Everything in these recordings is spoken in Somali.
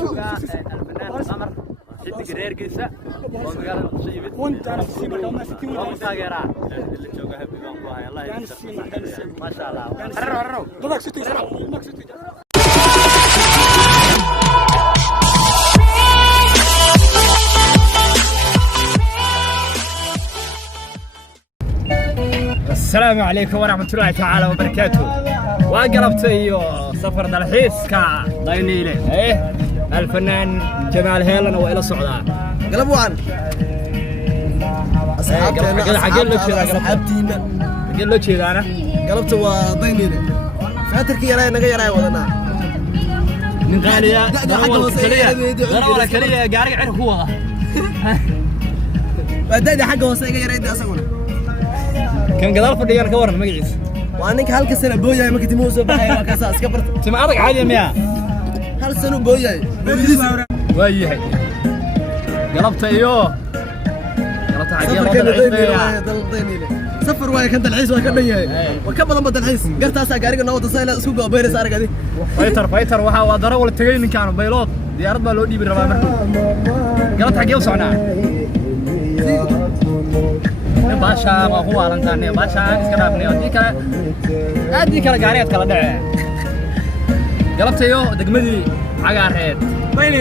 joogaa alfanaan qamar xidig reerkiisa oo magaalada Muqdisho yimid oo taageera la jooga habiban ku hay Allah ma sha Allah dadka sitay السلام عليكم ورحمة الله تعالى وبركاته. وقلبتي سفر دلحيسكا ضينيلي ايه الفنان جمال هيلن وإلى السعودية. قلبوا عن حق له كذا أصحابتينا حق له كذا أنا قلبت وضينيلي فاتركي يا نجا يا ولنا من غالية ده ولا كلية قارق عرف هو بدأ حاجة وصية يا ريت أسوونه كان قدر فديان كورن مقعيس وأنك هالك سنة بويا ما كنت موسى بحي وكاساس كبرت سمعتك عادي مياه هل سنة بويا وياي قلبت ايوه قلبت عقيل سفر ويا كنت العيس وكان وياي وكبل ما العيس قلت اسا غاريغا نودا سايلا سوق بيرس ارغدي فايتر waxa waa daro wala tagay ninkan baylood diyaarad baa loo dhiibi rabaa markii galad xagee u socnaa baasha ma ku waalantaane baasha iska dhaafnay hadii kale gaariyaad kala dhacay galabtayo degmadii cagaareed dayni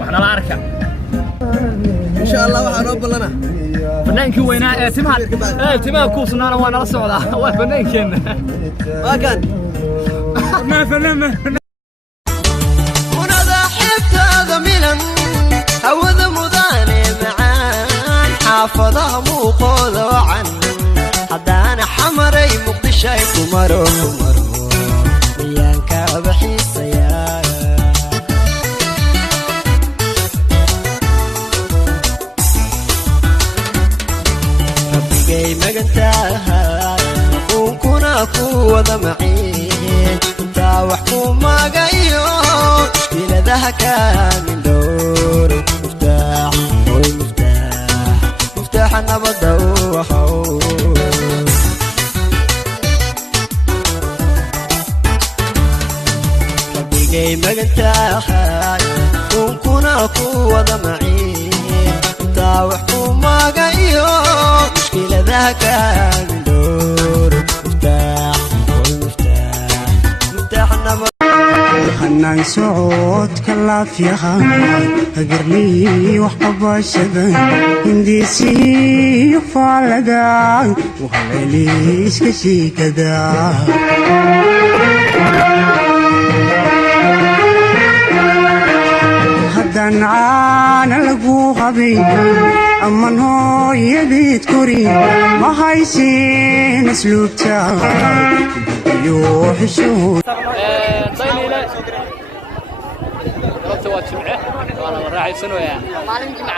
waxna la arka إن شاء الله waxaan oo balana fannaankii weynaa ee timaha ku sunaana waa nala socdaa waa fannaankeenna waa kan ma fannaan ونادى حتى ذميلا هوذا مذاني معان حافظها موقوذ وعن حدانا حمري مقدشاي كمرو ميانكا بحيس يا ربي مقنتاها كوكونا كوذا معين انتا وحكوما قايو إلى ذاك من دور مفتاح مفتاح النبض وحو ربي جاي مقنتاها كوكونا قوة معين انتا وحكوما قايو إلى ذاك من دور مفتاح النبض حنان سعود كلاف يخان أقرلي وحقباشدا هنديسي فالدا وخليليش كشي كدا هدان عانا لقو غبي أمن هو يديد كوري ما هايسين اسلوبتا يوح الشهود ضينيلي قلبت waa jimce waana la raaxaysanayaa maalin jimca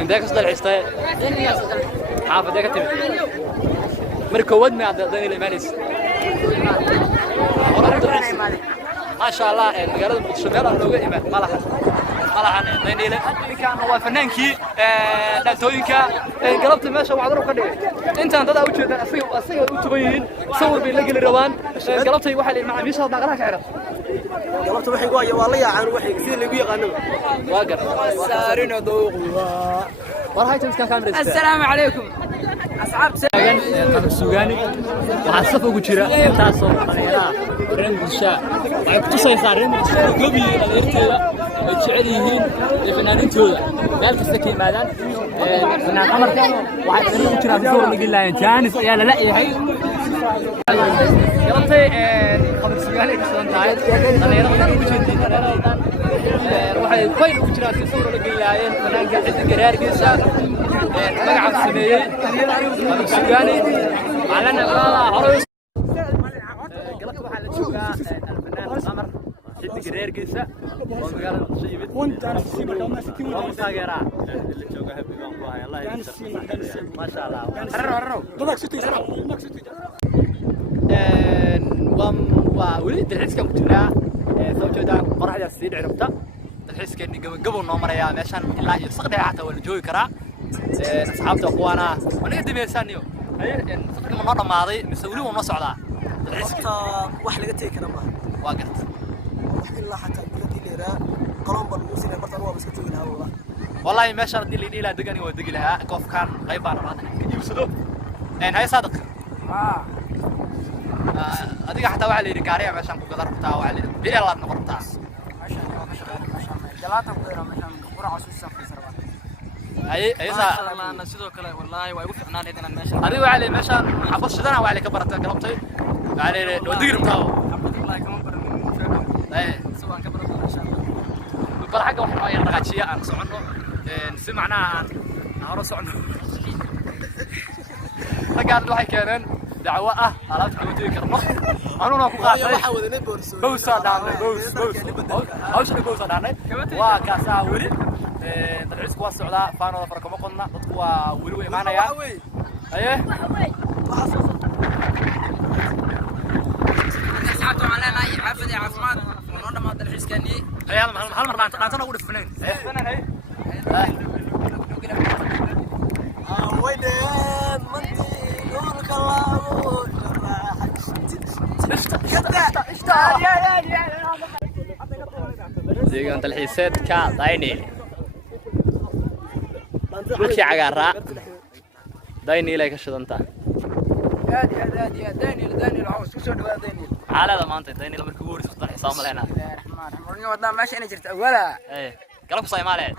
inta ka soo xistay xaafadda ka timid markii wad ma ضينيلي maalis ما شاء الله magaalada Muqdisho meel aan looga imaan malaha ضينيلي ninkan waa fanaankii dhaantooyinka galabta meesha wacdaro ka dhigay intaan dad u jeedaan asaga u tubayeen sawir bay la gali rabaan galabtay waxa la macaamiisha dhaqaalaha ka xiran galabta waxay ku waa la yaacaan waxay sidii lagu yaqaano waa gar saarina dooqwa war haytan iska kaamiraystaa السلام عليكم أصحاب taagan qadar suugaani waxa saf ugu jira intaas oo dhalinyarada reer bulsha waxay ku tusaysaa reer gobi dhalinyarada ay jecel yihiin fanaanintooda meel kasta ka yimaadaan fanaan qamarka waxay ku jiraan door la gelaayeen jaanis ayaa la leeyahay galabtay qadar suugaani ka soo tahay dhalinyarada ugu jeedin dhalinyarada waxay qoyn ugu jiraan si sawir la gelaayeen fanaanka xidig reerkiisa magaca sameeyay qadar suugaani macallana qada hore galabta waxa la joogaa alfanaan qamar xidig reerkiisa oo magaalada Muqdisho yimid oo taageera la jooga habiban ku hay Allah ma sha Allah dadka sitay waa weli dalxiiska ku jiraa soo jeeda qoraxda sii dhicirta dalxiiskeenni gabagabo noo maraya meeshan ilaa iyo saqdheer xataa wala joogi karaa asxaabta kuwana wanaga dibeysaniyo صدق من مرة ماضي مسوي ونص على واحد لقيت كلام واقعت إلا حتى بلدي ليرا قلم بالموسين مرتين هو بس كتير والله والله ما شرط اللي إلى دقني ودق لها كوف كان غيب عن بعض يوسدو إن هاي صادق أديك حتى وعلي رجاري عشان كقدر بتاع وعلي بيلا نقطع جلاته كبيرة مثلا قرعة سوسة في سربان أي صار أنا سيدو كله والله ويوقف عنا ليدنا الماشي هذه وعلي مشان حبط شدنا وعلي كبرت كلامتي وعلي ودق بتاعه حبت الله كمان برا أي سواء كبرت إن شاء الله بل حاجة وحنا يرجع شيء عن صعنه سمعنا عن عرس عنه رجعت واحد كان دعوة على تقولي كرمه أنا ناقو قاعد بوس دعنا بوس أوش بوس دعنا وكاسا ولي تدرس كواس سعودة فانو فرقم قلنا تقوى ولي معنا يا أيه ساعتهم علينا أي عفد يا عثمان ونونا ما تلحس كني أيه هل مرة أنت أقول فنان فنان هاي ويدين منتي نورك الله deegaan dalxiiseedka Daynil dhulkii cagaaraa Daynil ay ka shidanta يا دانيال عاوز شو دوا دانيال xaalada maanta Daynil markii ugu horeysay dalxiis Soomaaliyeed الرحمن الرحيم ودنا ماشي أنا جرت أولا ee galab Soomaaliyeed